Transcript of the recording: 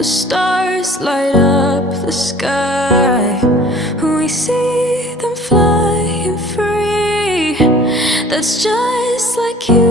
The stars light up the sky. We see them flying free. That's just like you.